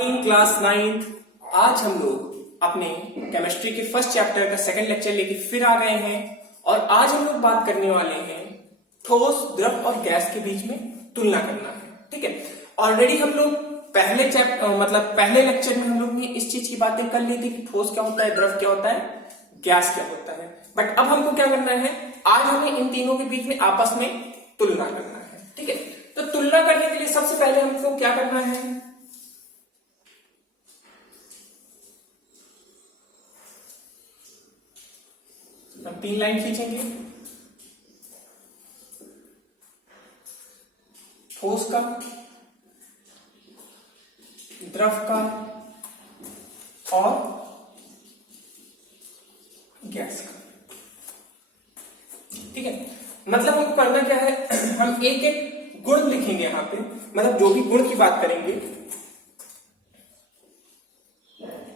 Morning class 9th। आज हम लोग अपने केमिस्ट्री के फर्स्ट चैप्टर का सेकंड लेक्चर लेके फिर आ गए हैं और आज हम लोग बात करने वाले हैं ठोस, द्रव और गैस के बीच में तुलना करना है। ठीक है, ऑलरेडी हम लोग पहले पहले लेक्चर में हम लोग ने इस चीज की बातें कर ली थी कि ठोस क्या होता है, द्रव क्या होता है, गैस क्या होता है। बट अब हमको क्या करना है, आज हमें इन तीनों के बीच में आपस में तुलना करना है। ठीक है, तो तुलना करने के लिए सबसे पहले हमको क्या करना है, हम 3 लाइन खींचेंगे। ठोस का, द्रव का और गैस का। ठीक है, मतलब हमको करना क्या है, हम एक एक गुण लिखेंगे यहां पे, मतलब जो भी गुण की बात करेंगे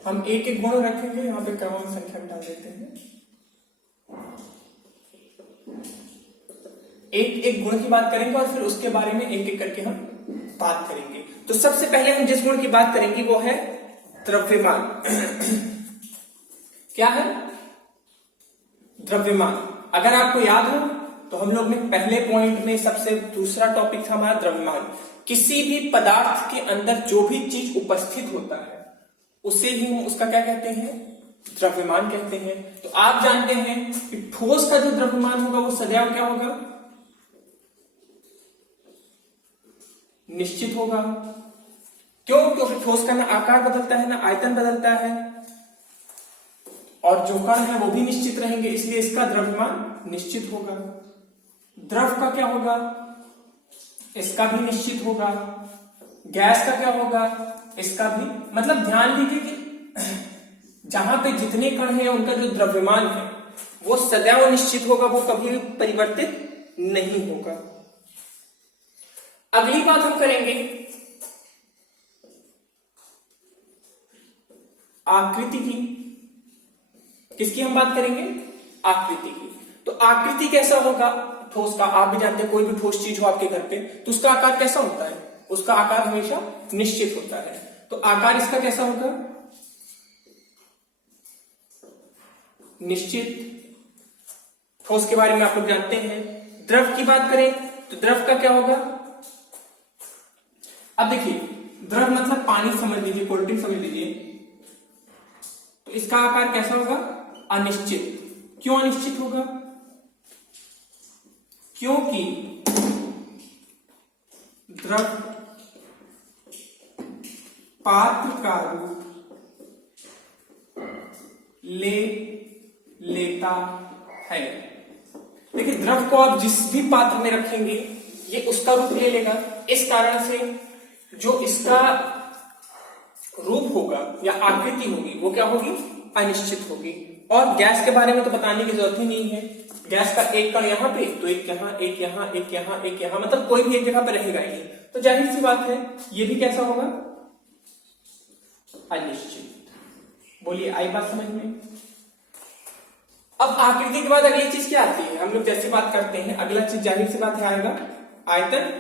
हम एक एक गुण रखेंगे। यहां पे क्रम संख्या डाल देते हैं, एक एक गुण की बात करेंगे और फिर उसके बारे में एक एक करके हम बात करेंगे। तो सबसे पहले हम जिस गुण की बात करेंगे वो है द्रव्यमान। क्या है? द्रव्यमान। अगर आपको याद हो तो हम लोग ने पहले पॉइंट में सबसे दूसरा टॉपिक था हमारा द्रव्यमान। किसी भी पदार्थ के अंदर जो भी चीज उपस्थित होता है उसे ही हम उसका क्या कहते हैं, द्रव्यमान कहते हैं। तो आप जानते हैं कि ठोस का जो द्रव्यमान होगा वो सदैव क्या होगा, निश्चित होगा। क्यों? क्योंकि ठोस का ना आकार बदलता है ना आयतन बदलता है और जो कण है वो भी निश्चित रहेंगे, इसलिए इसका द्रव्यमान निश्चित होगा। द्रव का क्या होगा, इसका भी निश्चित होगा। गैस का क्या होगा, इसका भी। मतलब ध्यान दीजिए कि जहां पे जितने कण हैं उनका जो द्रव्यमान है वो सदैव निश्चित होगा, वो कभी भी परिवर्तित नहीं होगा। अगली बात हम करेंगे आकृति की। किसकी हम बात करेंगे, आकृति की। तो आकृति कैसा होगा ठोस का, आप भी जानते हैं कोई भी ठोस चीज हो आपके घर पे तो उसका आकार कैसा होता है, उसका आकार हमेशा निश्चित होता है। तो आकार इसका कैसा होगा, निश्चित। ठोस के बारे में आप लोग जानते हैं। द्रव की बात करें तो द्रव का क्या होगा, अब देखिए द्रव मतलब पानी समझ लीजिए, कोल्ड ड्रिंक समझ लीजिए, तो इसका आकार कैसा होगा, अनिश्चित। क्यों अनिश्चित होगा, क्योंकि द्रव पात्र का रूप लेता है। देखिए द्रव को आप जिस भी पात्र में रखेंगे ये उसका रूप ले लेगा। इस कारण से जो इसका रूप होगा या आकृति होगी वो क्या होगी, अनिश्चित होगी। और गैस के बारे में तो बताने की जरूरत ही नहीं है। गैस का एक कण यहाँ पे तो एक यहाँ, एक यहाँ, एक यहाँ, एक यहाँ, मतलब कोई भी एक जगह पे रहेगा ही नहीं। तो जाहिर सी बात है ये भी कैसा होगा, अनिश्चित। बोलिए आई बात समझ में। अब आकृति के बाद अगली चीज क्या आती है, हम लोग जैसे बात करते हैं अगला चीज जाहिर सी बात है आएगा आयतन।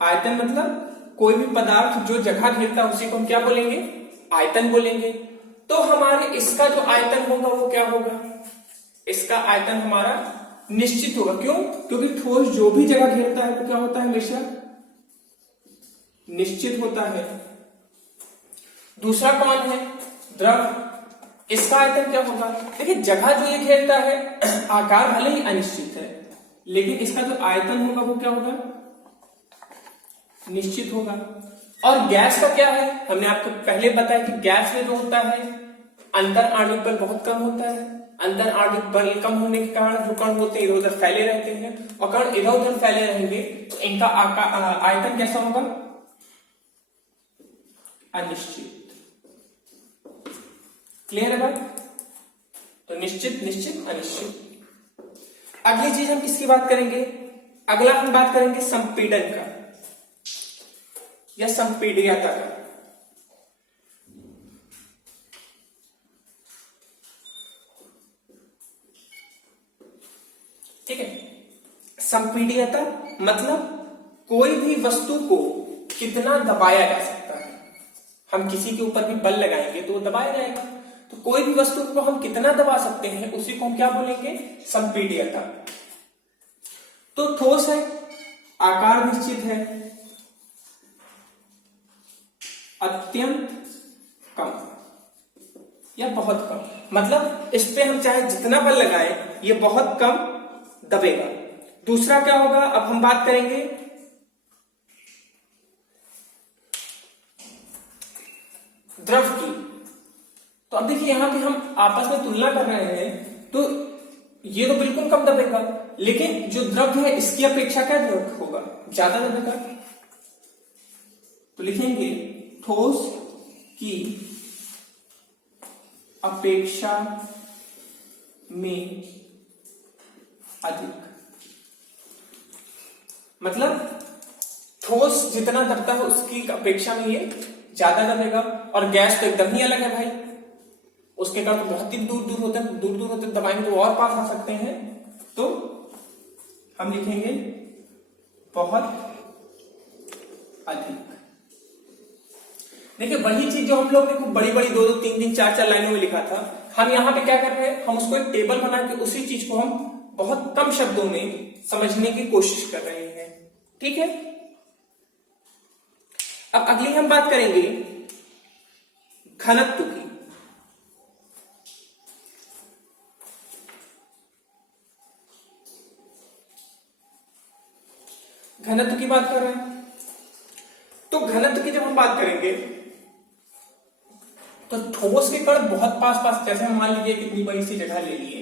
आयतन मतलब कोई भी पदार्थ जो जगह घेरता है उसी को हम क्या बोलेंगे, आयतन बोलेंगे। तो हमारे इसका जो आयतन होगा वो क्या होगा, इसका आयतन हमारा निश्चित होगा। क्यों? क्योंकि ठोस जो भी जगह घेरता है तो क्या होता है, हमेशा निश्चित होता है। दूसरा कौन है, द्रव। इसका आयतन क्या होगा, देखिए जगह जो ये घेरता है आकार भले ही अनिश्चित है लेकिन इसका जो आयतन होगा वो क्या होगा, निश्चित होगा। और गैस का क्या है, हमने आपको पहले बताया कि गैस में जो होता है अंतर आणविक बल बहुत कम होता है। अंतर आणविक बल कम होने के कारण जो कण होते हैं इधर उधर फैले रहते हैं और कण इधर उधर फैले रहेंगे तो इनका आयतन कैसा होगा, अनिश्चित। क्लियर है बात? तो निश्चित, निश्चित, अनिश्चित। अगली चीज हम किसकी बात करेंगे, अगला हम बात करेंगे संपीड़न का या संपीड्यता का। ठीक है, संपीड्यता मतलब कोई भी वस्तु को कितना दबाया जा सकता है। हम किसी के ऊपर भी बल लगाएंगे तो वो दबाया जाएगा। तो कोई भी वस्तु को हम कितना दबा सकते हैं उसी को हम क्या बोलेंगे, संपीड्यता। तो ठोस है, आकार निश्चित है, अत्यंत कम या बहुत कम, मतलब इस पे हम चाहे जितना बल लगाएं ये बहुत कम दबेगा। दूसरा क्या होगा, अब हम बात करेंगे द्रव की। तो अब देखिए यहां पे हम आपस में तुलना कर रहे हैं, तो ये तो बिल्कुल कम दबेगा, लेकिन जो द्रव है इसकी अपेक्षा क्या द्रव होगा, ज्यादा दबेगा। तो लिखेंगे ठोस की अपेक्षा में अधिक, मतलब ठोस जितना दबता है उसकी अपेक्षा में ये ज्यादा दबेगा। और गैस तो एकदम ही अलग है भाई, उसके कारण बहुत ही दूर दूर होते दबाएंगे तो और पास आ सकते हैं। तो हम लिखेंगे बहुत अधिक। देखिए वही चीज जो हम लोग ने खूब बड़ी बड़ी 2-2, 3-3, 4-4 लाइनों में लिखा था, हम यहाँ पे क्या कर रहे हैं, हम उसको एक टेबल बना के उसी चीज को हम बहुत कम शब्दों में समझने की कोशिश कर रहे हैं। ठीक है, अब अगली हम बात करेंगे घनत्व की। घनत्व की बात कर रहे हैं, तो घनत्व की जब हम बात करेंगे तो ठोस के कण बहुत पास पास, जैसे हम मान लीजिए कितनी बड़ी सी जगह ले लिए,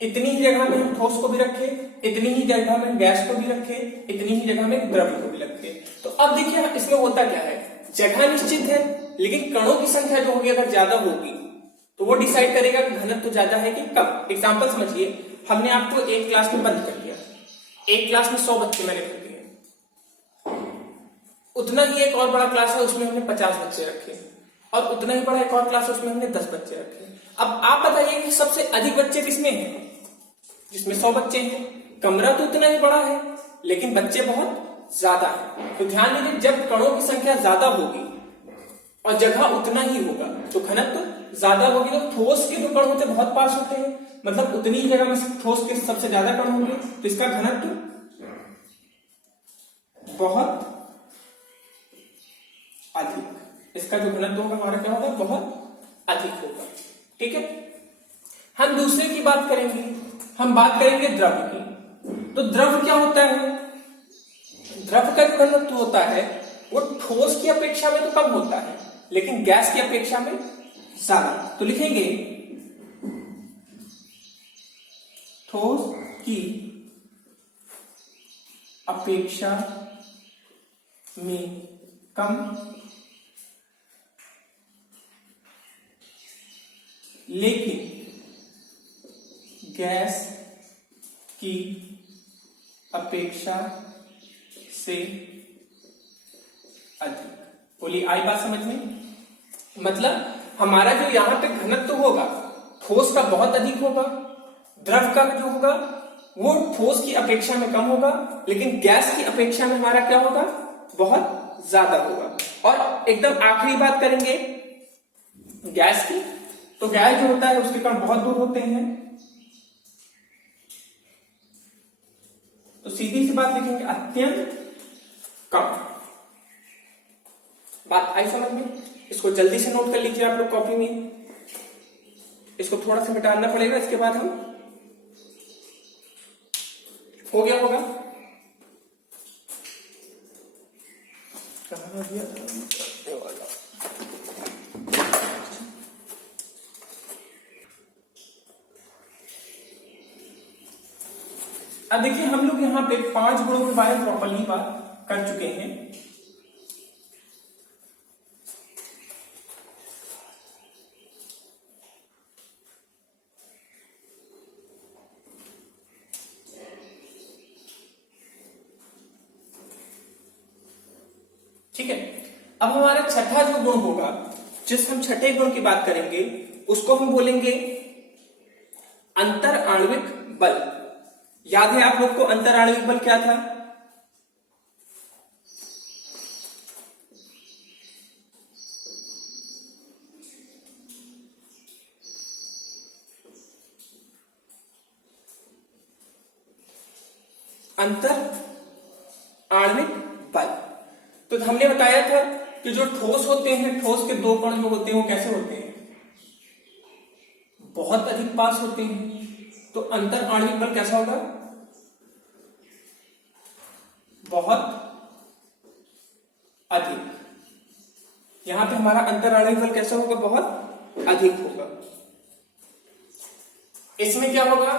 इतनी ही जगह में हम ठोस को भी रखे, इतनी ही जगह में गैस को भी रखे, इतनी ही जगह में द्रव्य को भी रखे। तो अब देखिए इसमें होता क्या है, जगह निश्चित है लेकिन कणों की संख्या जो होगी अगर ज्यादा होगी तो वो डिसाइड करेगा कि घनत्व तो ज्यादा है कि कम। एग्जांपल समझिए, हमने आपको एक क्लास में बंद कर दिया, एक क्लास में 100 बच्चे मैंने रख दिए, उतना ही एक और बड़ा क्लास है उसमें हमने 50 बच्चे रखे, और उतना ही बड़ा एक और क्लास है उसमें हमने 10 बच्चे रखे। अब आप बताइए कि सबसे अधिक बच्चे किसमें हैं, जिसमें 100 बच्चे हैं। कमरा तो उतना ही बड़ा है लेकिन बच्चे बहुत ज्यादा है। तो ध्यान दीजिए, जब कणों की संख्या ज्यादा होगी और जगह उतना ही होगा तो घनत्व ज्यादा होगी। तो ठोस के जो कण होते हैं बहुत पास होते हैं, मतलब उतनी ही जगह में ठोस के सबसे ज्यादा कण होंगे, तो इसका घनत्व बहुत अधिक, इसका जो घनत्व होगा हमारा क्या होगा, बहुत अधिक होगा। ठीक है, हम दूसरे की बात करेंगे, हम बात करेंगे द्रव की। तो द्रव क्या होता है, द्रव का जो घनत्व होता है वो ठोस की अपेक्षा में तो कम होता है लेकिन गैस की अपेक्षा में ज्यादा। तो लिखेंगे ठोस की अपेक्षा में कम लेकिन गैस की अपेक्षा से अधिक। बोलिए आई बात समझ में? मतलब हमारा जो यहां पे घनत्व होगा ठोस का बहुत अधिक होगा, द्रव का जो होगा वो ठोस की अपेक्षा में कम होगा, लेकिन गैस की अपेक्षा में हमारा क्या होगा, बहुत ज्यादा होगा। और एकदम आखिरी बात करेंगे गैस की। तो गैस जो होता है उसके कण बहुत दूर होते हैं, तो सीधी सी बात लिखेंगे अत्यंत कम। बात आई समझ में? इसको जल्दी से नोट कर लीजिए आप लोग कॉपी में, इसको थोड़ा सा मिटाना पड़ेगा, इसके बाद हम हो गया होगा। कहां गया वाला? अब देखिए हम लोग यहाँ पे 5 गुणों के बारे में प्रॉपरली बात कर चुके हैं। ठीक है, अब हमारा छठा जो गुण होगा, जिस हम छठे गुण की बात करेंगे उसको हम बोलेंगे अंतर आणविक बल। याद है आप लोग को अंतर आणविक बल क्या था? अंतर आणविक बल। तो हमने बताया था कि जो ठोस होते हैं, ठोस के दो कण जो होते हैं वो कैसे होते हैं, बहुत अधिक पास होते हैं। तो अंतर आणविक बल कैसा होगा, बहुत अधिक। यहां पे हमारा अंतर आणविक बल कैसा होगा, बहुत अधिक होगा। इसमें क्या होगा,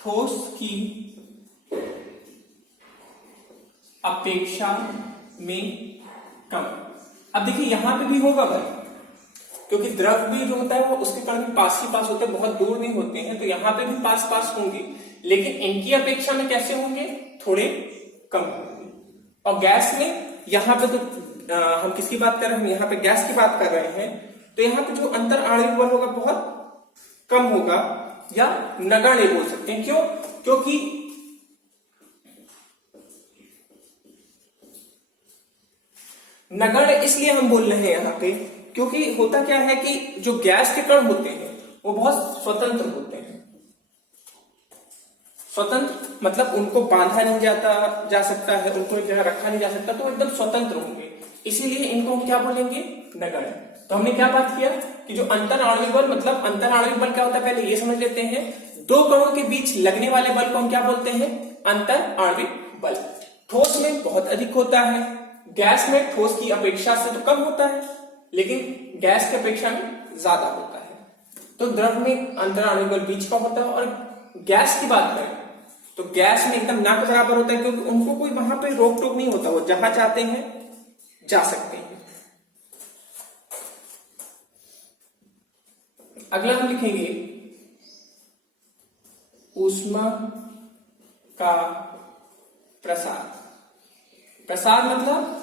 ठोस की अपेक्षा में कम। अब देखिए यहां पे भी होगा बल, क्योंकि द्रव भी जो होता है वो उसके कण भी पास ही पास होते हैं, बहुत दूर नहीं होते हैं। तो यहां पे भी पास पास होंगे, लेकिन इनकी अपेक्षा में कैसे होंगे, थोड़े कम होंगे। और गैस में यहां पे तो हम किसकी बात कर रहे हैं, हम यहाँ पे गैस की बात कर रहे हैं। तो यहाँ पे जो अंतर आणविक बल होगा बहुत कम होगा, या नगण्य बोल सकते हैं। क्यों, क्योंकि नगण्य इसलिए हम बोल रहे हैं यहाँ पे, क्योंकि होता क्या है कि जो गैस के कण होते हैं वो बहुत स्वतंत्र होते हैं। स्वतंत्र मतलब उनको बांधा नहीं जा सकता है, उनको एक जगह रखा नहीं जा सकता, तो एकदम स्वतंत्र होंगे, इसीलिए इनको हम क्या बोलेंगे, नगण्य। तो हमने क्या बात किया कि जो अंतर आणविक बल, मतलब अंतर आणविक बल क्या होता है, पहले ये समझ लेते हैं। दो कणों के बीच लगने वाले बल को हम क्या बोलते हैं, अंतर आणविक बल। ठोस में बहुत अधिक होता है, गैस में ठोस की अपेक्षा से तो कम होता है, लेकिन गैस की अपेक्षा में ज्यादा होता है। तो द्रव में अंतर आणविक बल बीच का होता है। और गैस की बात करें तो गैस में एकदम ना के बराबर होता है, क्योंकि उनको कोई वहां पे रोक टोक नहीं होता, वो जहां चाहते हैं जा सकते हैं। अगला हम लिखेंगे ऊष्मा का प्रसार। प्रसार मतलब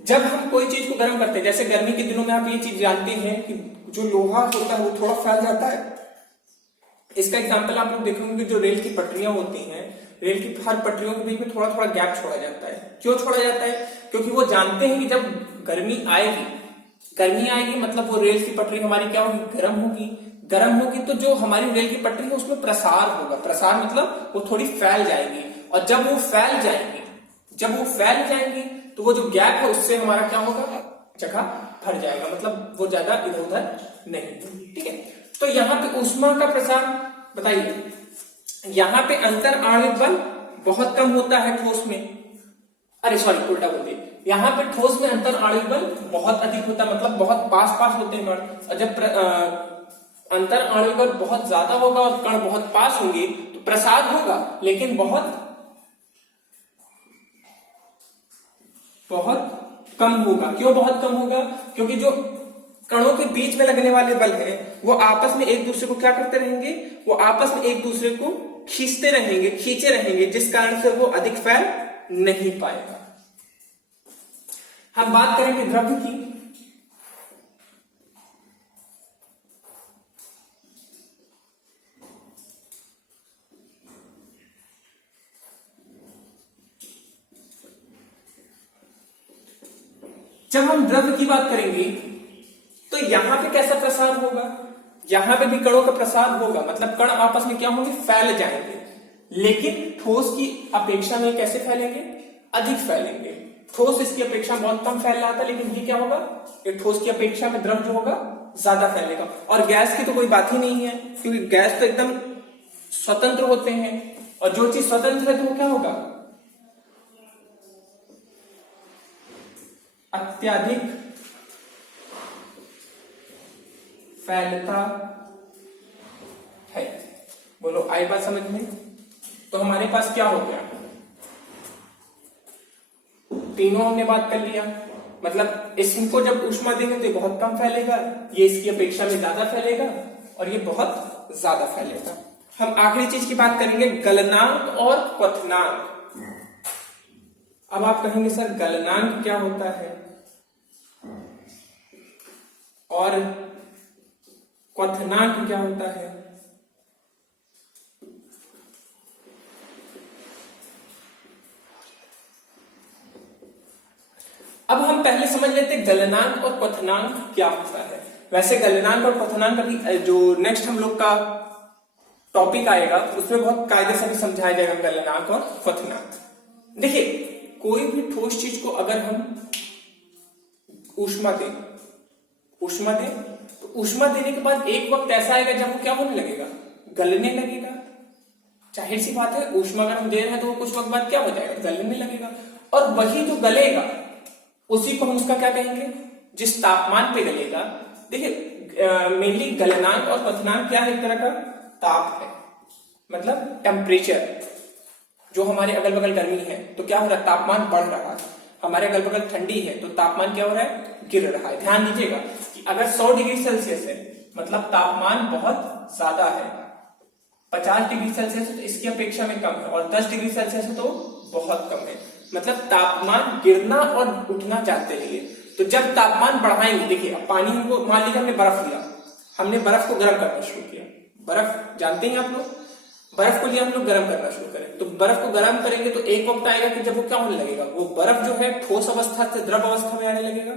जब हम कोई चीज को गर्म करते हैं, जैसे गर्मी के दिनों में आप ये चीज जानते हैं कि जो लोहा होता है वो थोड़ा फैल जाता है। इसका एग्जांपल आप लोग देखेंगे कि जो रेल की पटरियां होती हैं, रेल की हर पटरियों के बीच में थोड़ा थोड़ा गैप छोड़ा जाता है। क्यों छोड़ा जाता है, क्योंकि वो जानते हैं कि जब गर्मी आएगी मतलब वो रेल की पटरी हमारी क्या होगी, गर्म होगी तो जो हमारी रेल की पटरी है उसमें प्रसार होगा। प्रसार मतलब वो थोड़ी फैल जाएगी, और जब वो फैल जाएंगी तो वो जो गैप है उससे हमारा क्या होगा, जगह भर जाएगा, मतलब वो ज्यादा इधर उधर नहीं। ठीक है, तो यहाँ पे ऊष्मा का प्रसार बताइए, यहाँ पे अंतर आणविक बल बहुत कम होता है ठोस में, अरे सॉरी उल्टा बोल दिए, यहाँ पे ठोस में अंतर आणविक बल बहुत अधिक होता है, मतलब बहुत पास पास होते हैं कण। और जब अंतर आणविक बल बहुत ज्यादा होगा और कण बहुत पास होंगे तो प्रसार होगा, लेकिन बहुत कम होगा। क्यों बहुत कम होगा, क्योंकि जो कणों के बीच में लगने वाले बल है वो आपस में एक दूसरे को क्या करते रहेंगे, वो आपस में एक दूसरे को खींचे रहेंगे, जिस कारण से वो अधिक फैल नहीं पाएगा। हम बात करेंगे द्रव्य की। जब हम द्रव्य की बात करेंगे तो यहां पे कैसा प्रसार होगा, यहां पे भी कणों का प्रसार होगा, मतलब कण आपस में क्या होंगे, फैल जाएंगे। लेकिन ठोस की अपेक्षा में कैसे फैलेंगे, अधिक फैलेंगे। ठोस इसकी अपेक्षा में बहुत कम फैल रहा था, लेकिन ये क्या होगा, ये ठोस की अपेक्षा में द्रव जो होगा ज्यादा फैलेगा। और गैस की तो कोई बात ही नहीं है, क्योंकि गैस तो एकदम स्वतंत्र होते हैं, और जो चीज स्वतंत्र है तो वो क्या होगा, अत्यधिक फैलता है। बोलो आई बात समझ में। तो हमारे पास क्या हो गया, तीनों हमने बात कर लिया, मतलब इसको जब ऊष्मा देंगे तो ये बहुत कम फैलेगा, ये इसकी अपेक्षा में ज्यादा फैलेगा, और ये बहुत ज्यादा फैलेगा। हम आखिरी चीज की बात करेंगे, गलनांक और क्वथनांक। अब आप कहेंगे सर गलनांक क्या होता है और क्वथनांक क्या होता है। अब हम पहले समझ लेते हैं गलनांक और क्वथनांक क्या होता है। वैसे गलनांक और क्वथनांक अभी जो नेक्स्ट हम लोग का टॉपिक आएगा उसमें बहुत कायदे से भी समझाया जाएगा गलनांक और क्वथनांक। देखिए, कोई भी ठोस चीज को अगर हम ऊष्मा दें तो ऊष्मा देने के बाद एक वक्त ऐसा आएगा जब वो क्या होने लगेगा, गलने लगेगा। जाहिर सी बात है, ऊष्मा अगर हम दे रहे हैं तो वो कुछ वक्त बाद क्या हो जाएगा, गलने लगेगा। और वही जो गलेगा उसी को हम उसका क्या कहेंगे, जिस तापमान पे गलेगा। देखिए मेनली गलनांक और क्वथनांक क्या है, एक तरह का ताप है, मतलब टेम्परेचर। जो हमारे अगल बगल गर्मी है तो क्या हो रहा है, तापमान बढ़ रहा है। हमारे अगल बगल ठंडी है तो तापमान क्या हो रहा है, गिर रहा है। ध्यान दीजिएगा कि अगर 100 डिग्री सेल्सियस है मतलब तापमान बहुत ज्यादा है, 50 डिग्री सेल्सियस है तो इसकी अपेक्षा में कम है, और 10 डिग्री सेल्सियस है तो बहुत कम है। मतलब तापमान गिरना और उठना जानते रहिए। तो जब तापमान बढ़ाएंगे, देखिए अब पानी हमको, मान लीजिए हमने बर्फ लिया, हमने बर्फ को गर्म करना शुरू किया। बर्फ जानते हैं आप लोग, बर्फ को लिया हम लोग गर्म करना शुरू करें, तो बर्फ को गर्म करेंगे तो एक वक्त आएगा कि जब वो क्या होने लगेगा, वो बर्फ जो है ठोस अवस्था से द्रव अवस्था में आने लगेगा,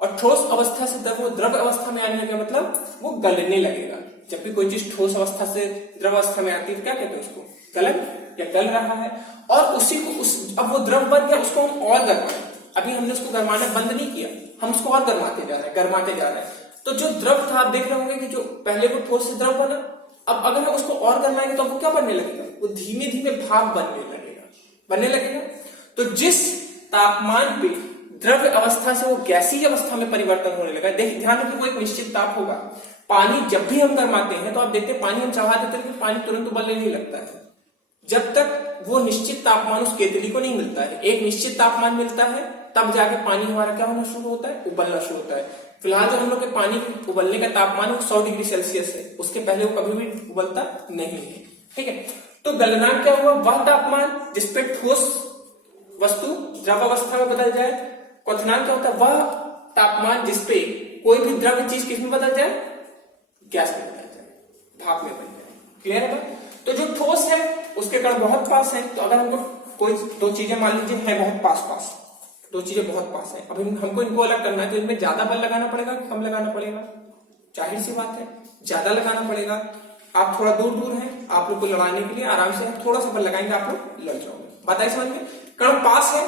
और ठोस अवस्था से द्रव अवस्था में आने लगेगा मतलब वो गलने लगेगा। जब भी कोई चीज ठोस अवस्था से द्रव अवस्था में आती है क्या कहते हैं उसको, गलन या गल रहा है। और उसी को अब वो द्रव बन गया, उसको हम और गरमाएं। अभी हमने उसको गरमाना बंद नहीं किया, हम उसको और गरमाते जा रहे हैं। तो जो द्रव था, आप देख रहे होंगे कि जो पहले वो ठोस से द्रव बना, अब अगर हम उसको और गरमाएंगे तो वो क्या बनने लगेगा, वो धीमे धीमे भाप बनने लगेगा। तो जिस तापमान पे द्रव्य अवस्था से वो गैसीय अवस्था में परिवर्तन होने लगा, देखिए ध्यान रखिए, वो एक निश्चित ताप होगा। पानी जब भी हम गरमाते हैं तो आप देखते हैं पानी हम चढ़ा देते हैं तो पानी तुरंत उबलने नहीं लगता है, जब तक वो निश्चित तापमान उस केतली को नहीं मिलता है। एक निश्चित तापमान मिलता है तब जाके पानी हमारा क्या होना शुरू होता है, उबलना शुरू होता है। फिलहाल जो हम लोग के पानी उबलने का तापमान वो 100 डिग्री सेल्सियस है, उसके पहले वो कभी भी उबलता नहीं है। ठीक है, तो गलनांक क्या हुआ, वह तापमान जिसपे ठोस वस्तु द्रव अवस्था में बदल जाए। क्वथनांक क्या होता है, वह तापमान जिसपे कोई भी द्रव्य चीज किस में बदल जाए, गैस में बदल जाए, भाप में बन जाए। क्लियर है बात। तो जो ठोस है उसके कण बहुत पास है, तो अगर हमको कोई दो चीजें मान लीजिए है बहुत पास, दो चीजें बहुत पास है, अब हमको इनको अलग करना है तो इनमें ज्यादा बल लगाना पड़ेगा कि कम लगाना पड़ेगा, जाहिर सी बात है ज्यादा लगाना पड़ेगा। आप थोड़ा दूर हैं, आप लोग को लड़ाने के लिए आराम से थोड़ा सा बल लगाएंगे, आप लोग लड़ जाओगे। बताइए समझ में, कण पास है।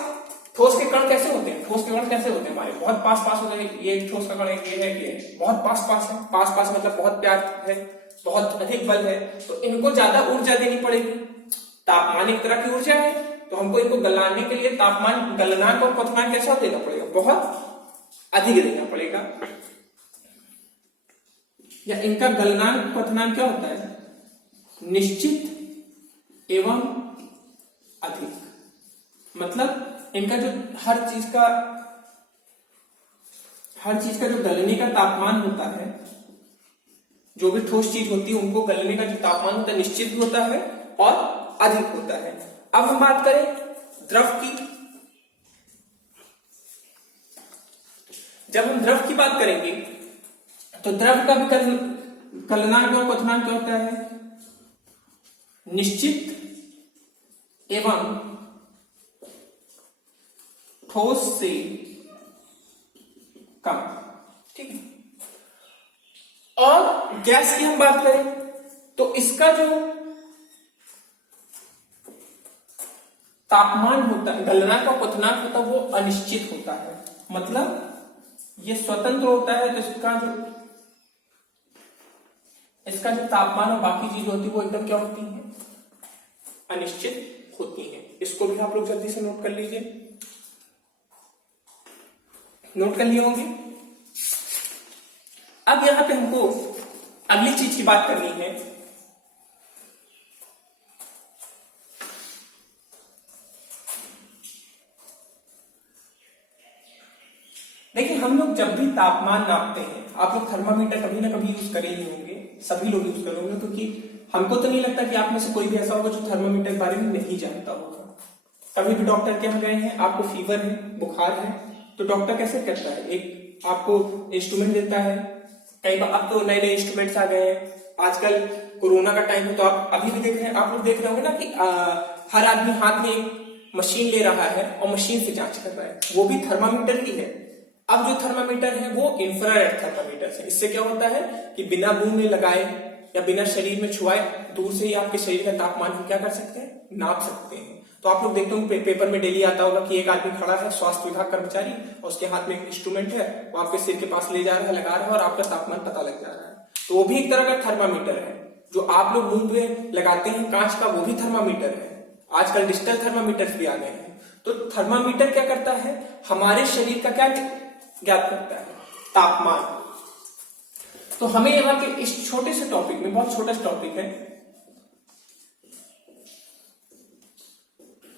ठोस के कण कैसे होते हैं, ठोस के कण कैसे होते हैं, हमारे बहुत पास होते हैं। ये ठोस का कण है, ये है, ये बहुत पास है। पास मतलब बहुत प्यार है, बहुत अधिक बल है, तो इनको ज्यादा ऊर्जा देनी पड़ेगी। तापमान एक तरह की ऊर्जा है, तो हमको इनको गलाने के लिए तापमान, गलनांक और क्वथनांक कैसा देना पड़ेगा, बहुत अधिक देना पड़ेगा। या इनका गलनांक क्वथनांक क्या होता है, निश्चित एवं अधिक। मतलब इनका जो हर चीज का जो गलने का तापमान होता है, जो भी ठोस चीज होती है उनको गलने का जो तापमान होता है निश्चित भी होता है और अधिक होता है। अब हम बात करें द्रव की। जब हम द्रव की बात करेंगे तो द्रव का भी गलनांक और क्वथनांक क्या होता है, निश्चित एवं ठोस से कम। ठीक है, और गैस की हम बात करें तो इसका जो तापमान होता है, गलनांक और क्वथनांक होता है, वो अनिश्चित होता है। मतलब ये स्वतंत्र होता है, तो इसका जो तापमान और बाकी चीजें होती है वो एकदम क्या होती है, अनिश्चित होती है। इसको भी आप लोग जल्दी से नोट कर लीजिए, नोट कर लिए होंगे। अब यहां पे हमको अगली चीज की बात करनी है, देखिए हम लोग जब भी तापमान नापते हैं, आप लोग थर्मामीटर कभी ना कभी यूज करे ही होंगे, सभी लोग यूज कर होंगे, क्योंकि हमको तो नहीं लगता कि आप में से कोई भी ऐसा होगा जो थर्मामीटर के बारे में नहीं जानता होगा। कभी भी डॉक्टर के यहाँ गए हैं, आपको फीवर है, बुखार है, तो डॉक्टर कैसे करता है, एक आपको इंस्ट्रूमेंट देता है। कई बार अब तो नए नए इंस्ट्रूमेंट्स आ गए हैं, आजकल कोरोना का टाइम है तो आप अभी भी देख रहे हैं, आप लोग देख रहे होंगे ना कि हर आदमी हाथ में एक मशीन ले रहा है और मशीन से जांच कर रहा है, वो भी थर्मामीटर ही है। अब जो थर्मामीटर है वो इंफ्रारेड थर्मामीटर है। इससे क्या होता है कि बिना मुंह में लगाए या बिना शरीर में छुआए दूर से ही आपके शरीर का तापमान हम क्या कर सकते हैं, नाप सकते हैं। तो आप लोग देखते होंगे पेपर में डेली आता होगा कि एक आदमी खड़ा है, स्वास्थ्य विभाग कर्मचारी, और उसके हाथ में एक इंस्ट्रूमेंट है, वो आपके सिर के पास ले जा रहा है, लगा रहा है और आपका तापमान पता लग जा रहा है। तो वो भी एक तरह का थर्मामीटर है। जो आप लोग मुंह पे लगाते हैं कांच का, वो भी थर्मामीटर है। आजकल डिजिटल थर्मामीटर्स भी आ गए हैं। तो थर्मामीटर क्या करता है, हमारे शरीर का क्या ज्ञात करता है, तापमान। तो हमें यहाँ के इस छोटे से टॉपिक में, बहुत छोटा सा टॉपिक है,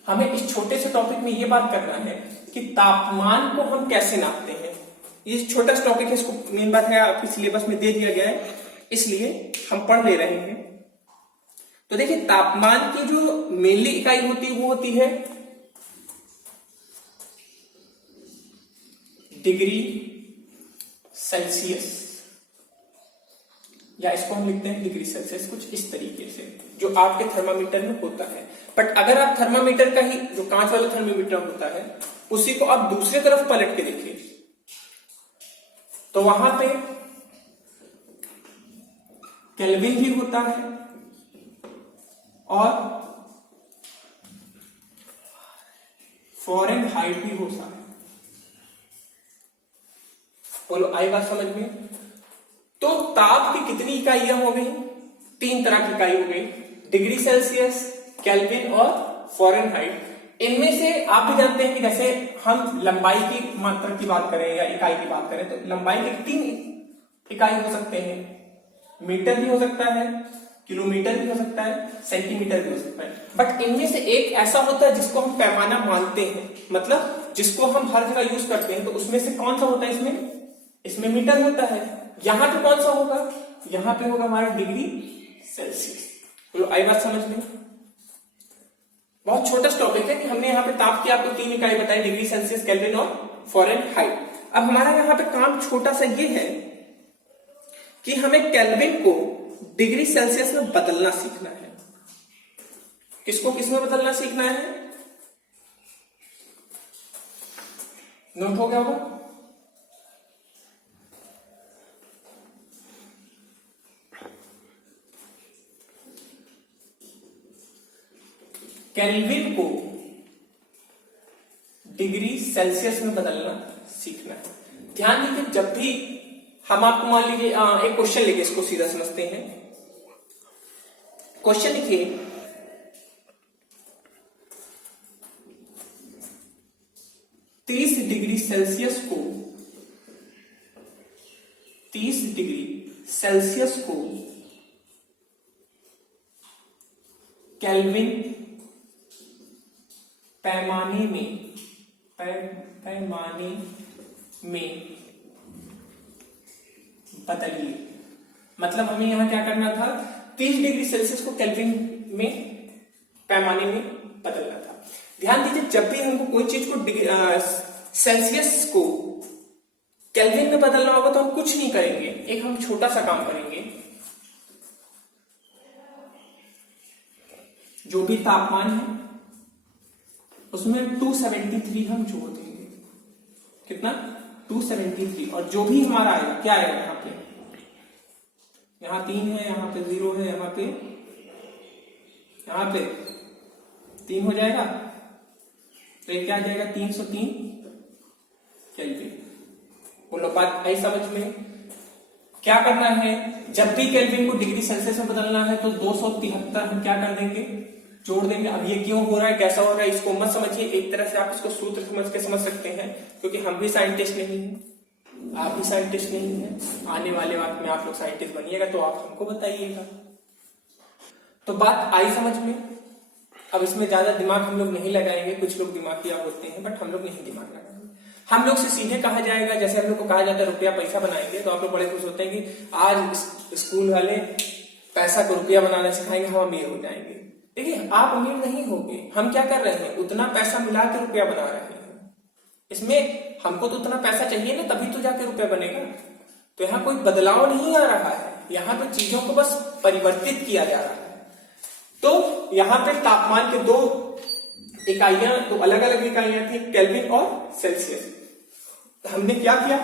हमें इस छोटे से टॉपिक में ये बात करना है कि तापमान को हम कैसे नापते हैं। ये छोटा सा टॉपिक है, इसको मेन बात है आपके सिलेबस में दे दिया गया है, इसलिए हम पढ़ ले रहे हैं। तो देखिए, तापमान की जो मेनली इकाई होती है वो होती है डिग्री सेल्सियस, या इसको हम लिखते हैं डिग्री सेल्सियस, कुछ इस तरीके से, जो आपके थर्मामीटर में होता है। बट अगर आप थर्मामीटर का ही, जो कांच वाला थर्मामीटर होता है, उसी को आप दूसरी तरफ पलट के देखिए तो वहां पे केल्विन भी होता है और फ़ारेनहाइट भी होता है। बोलो, आई बात समझ में? तो ताप की कितनी इकाइयां हो गई? 3 तरह की इकाई हो गई, डिग्री सेल्सियस, केल्विन और फ़ारेनहाइट। इनमें से आप भी जानते हैं कि जैसे हम लंबाई की मात्रा की बात करें या इकाई की बात करें, तो लंबाई के 3 इकाई हो सकते हैं, मीटर भी हो सकता है, किलोमीटर भी हो सकता है, सेंटीमीटर भी हो सकता है। बट इनमें से एक ऐसा होता है जिसको हम पैमाना मानते हैं, मतलब जिसको हम हर जगह यूज करते हैं। तो उसमें से कौन सा होता है? इसमें मीटर होता है। यहां पे कौन सा होगा? यहां पे होगा हमारा डिग्री सेल्सियस। तो आई बात समझ में? बहुत छोटा टॉपिक है कि हमने यहाँ पे ताप की आपको 3 इकाई बताई, डिग्री सेल्सियस, केल्विन और फ़ारेनहाइट। अब हमारा यहाँ पे काम छोटा सा ये है कि हमें केल्विन को डिग्री सेल्सियस में बदलना सीखना है। किसको किस में बदलना सीखना है? नोट हो गया होगा? केल्विन को डिग्री सेल्सियस में बदलना सीखना है। ध्यान दीजिए, जब भी हम आपको मान लीजिए एक क्वेश्चन लेके इसको सीधा समझते हैं। क्वेश्चन लिखिए, तीस डिग्री सेल्सियस को केल्विन पैमाने में बदलिए। मतलब हमें यहां क्या करना था, 30 डिग्री सेल्सियस को केल्विन में पैमाने में बदलना था। ध्यान दीजिए, जब भी हमको कोई चीज को सेल्सियस को केल्विन में बदलना होगा तो हम कुछ नहीं करेंगे, एक हम छोटा सा काम करेंगे। जो भी तापमान है उसमें 273 हम जोड़ देंगे। कितना? 273। और जो भी हमारा आएगा, क्या आएगा यहाँ पे? यहाँ 3 है, यहाँ पे 0 है, यहाँ पे 3 हो जाएगा, तो ये क्या आ जाएगा? 303 केल्विन। बोलो, बात आई समझ में? क्या करना है, जब भी केल्विन को डिग्री सेल्सियस में बदलना है तो 273 हम क्या कर देंगे? जोड़ देंगे। अब ये क्यों हो रहा है, कैसा हो रहा है, इसको मत समझिए, एक तरह से आप इसको सूत्र समझ के समझ सकते हैं, क्योंकि हम भी साइंटिस्ट नहीं हैं, आप भी साइंटिस्ट नहीं हैं। आने वाले वक्त में आप लोग साइंटिस्ट बनिएगा तो आप हमको बताइएगा। तो बात आई समझ में? अब इसमें ज्यादा दिमाग हम लोग नहीं लगाएंगे, कुछ लोग दिमागिया होते हैं बट हम लोग नहीं दिमाग लगाएंगे। हम लोग से सीधे कहा जाएगा, जैसे हम लोग को कहा जाता है रुपया पैसा बनाएंगे, तो आप लोग बड़े खुश होते हैं कि आज स्कूल वाले पैसा को रुपया बनाना सिखाएंगे, हम अमीर हो जाएंगे। देखिए, आप अमीर नहीं होंगे, हम क्या कर रहे हैं, उतना पैसा मिला के रुपया बना रहे हैं। इसमें हमको तो उतना पैसा चाहिए ना, तभी तो जाके रुपया बनेगा। तो यहाँ कोई बदलाव नहीं आ रहा है, यहाँ पे चीजों को बस परिवर्तित किया जा रहा है। तो यहाँ पे तापमान के 2 इकाइयां, 2 अलग अलग इकाइयां थी, केल्विन और सेल्सियस। हमने क्या किया,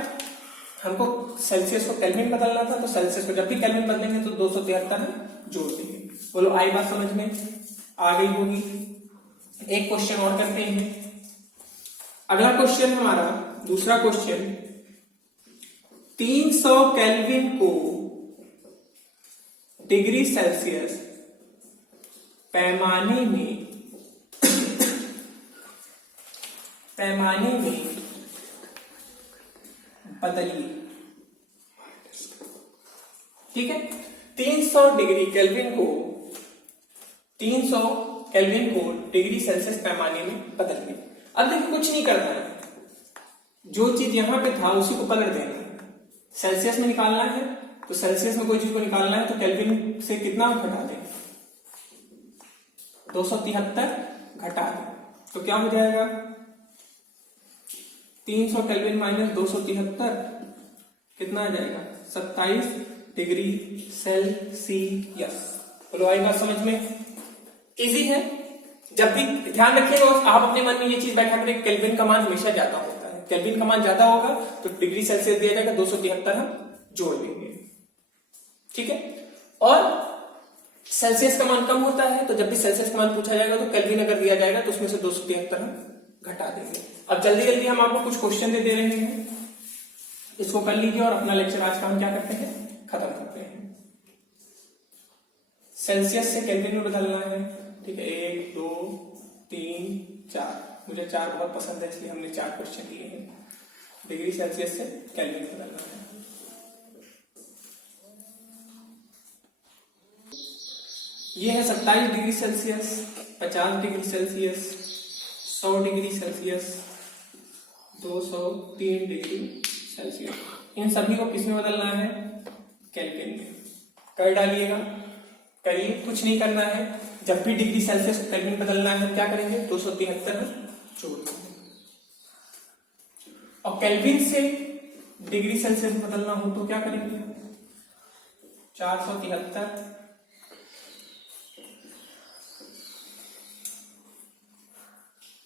हमको सेल्सियस को केल्विन बदलना था, तो सेल्सियस को जब भी केल्विन बदलेंगे तो 273 हम जोड़ देंगे। बोलो आई बात समझ में आ गई होगी। एक क्वेश्चन और करते हैं। अगला क्वेश्चन हमारा दूसरा क्वेश्चन, 300 केल्विन को डिग्री सेल्सियस पैमाने में बदलिए। ठीक है, 300 केल्विन को डिग्री सेल्सियस पैमाने में बदलिए। अब देखिए कुछ नहीं करना है, जो चीज यहां पे था उसी को कलर देना है। सेल्सियस में निकालना है तो सेल्सियस में कोई चीज को निकालना है तो केल्विन से कितना घटा दें, 273 घटा दें, तो क्या हो जाएगा 300 केल्विन माइनस 273 कितना आ जाएगा 27 डिग्री सेल्सियस। बोलो आई बात समझ में? इजी है। जब भी ध्यान रखिएगा आप अपने मन में ये चीज बैठा करें, केल्विन का मान हमेशा ज्यादा होता है। केल्विन का मान ज्यादा होगा तो डिग्री सेल्सियस दिया जाएगा, 273 हम जोड़ लेंगे। ठीक है, और सेल्सियस का मान कम होता है तो जब भी सेल्सियस का मान पूछा जाएगा तो केल्विन अगर दिया जाएगा तो उसमें से 273 हम घटा देंगे। अब जल्दी जल्दी हम आपको कुछ क्वेश्चन दे रहे हैं, इसको कर लीजिए और अपना लेक्चर आज का हम क्या करते हैं, खत्म करते हैं। सेल्सियस से केल्विन में बदलना है। ठीक है, 1 2 3 4, मुझे 4 बहुत पसंद है इसलिए हमने 4 क्वेश्चन लिए हैं। डिग्री सेल्सियस से केल्विन में बदलना है। ये है 27 degree Celsius, 50 degree Celsius, 100 degree Celsius, 203 degree Celsius. इन सभी को किस में बदलना है, केल्विन में। कर डालिएगा, करिए, कुछ नहीं करना है। जब भी डिग्री सेल्सियस को केल्विन बदलना है क्या करेंगे, 273 जोड़ देंगे। और केल्विन से डिग्री सेल्सियस बदलना हो तो क्या करेंगे, 473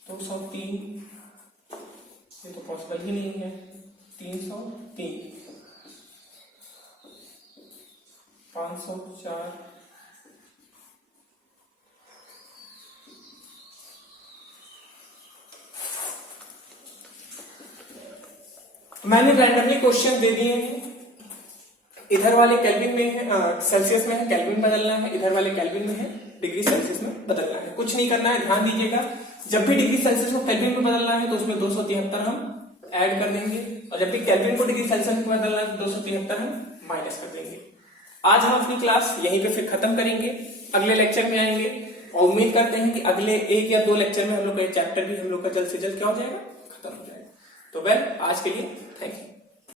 203, ये तो पॉसिबल ही नहीं है, 303 504 मैंने रैंडमली क्वेश्चन दे दिए हैं। इधर वाले केल्विन में है, सेल्सियस में है, केल्विन बदलना है। इधर वाले केल्विन में है, डिग्री सेल्सियस में बदलना है। कुछ नहीं करना है, ध्यान दीजिएगा। जब भी डिग्री सेल्सियस को केल्विन में बदलना है तो उसमें 273 हम ऐड कर देंगे, और जब भी केल्विन को डिग्री सेल्सियस में बदलना है तो 273 हम माइनस कर देंगे। आज हम अपनी क्लास यहीं पे फिर खत्म करेंगे, अगले लेक्चर में आएंगे और उम्मीद करते हैं कि अगले 1 या 2 लेक्चर में हम लोग का चैप्टर भी हम लोग का जल्द से जल्द क्या हो जाएगा, खत्म हो जाएगा। तो वेल आज के लिए थैंक यू।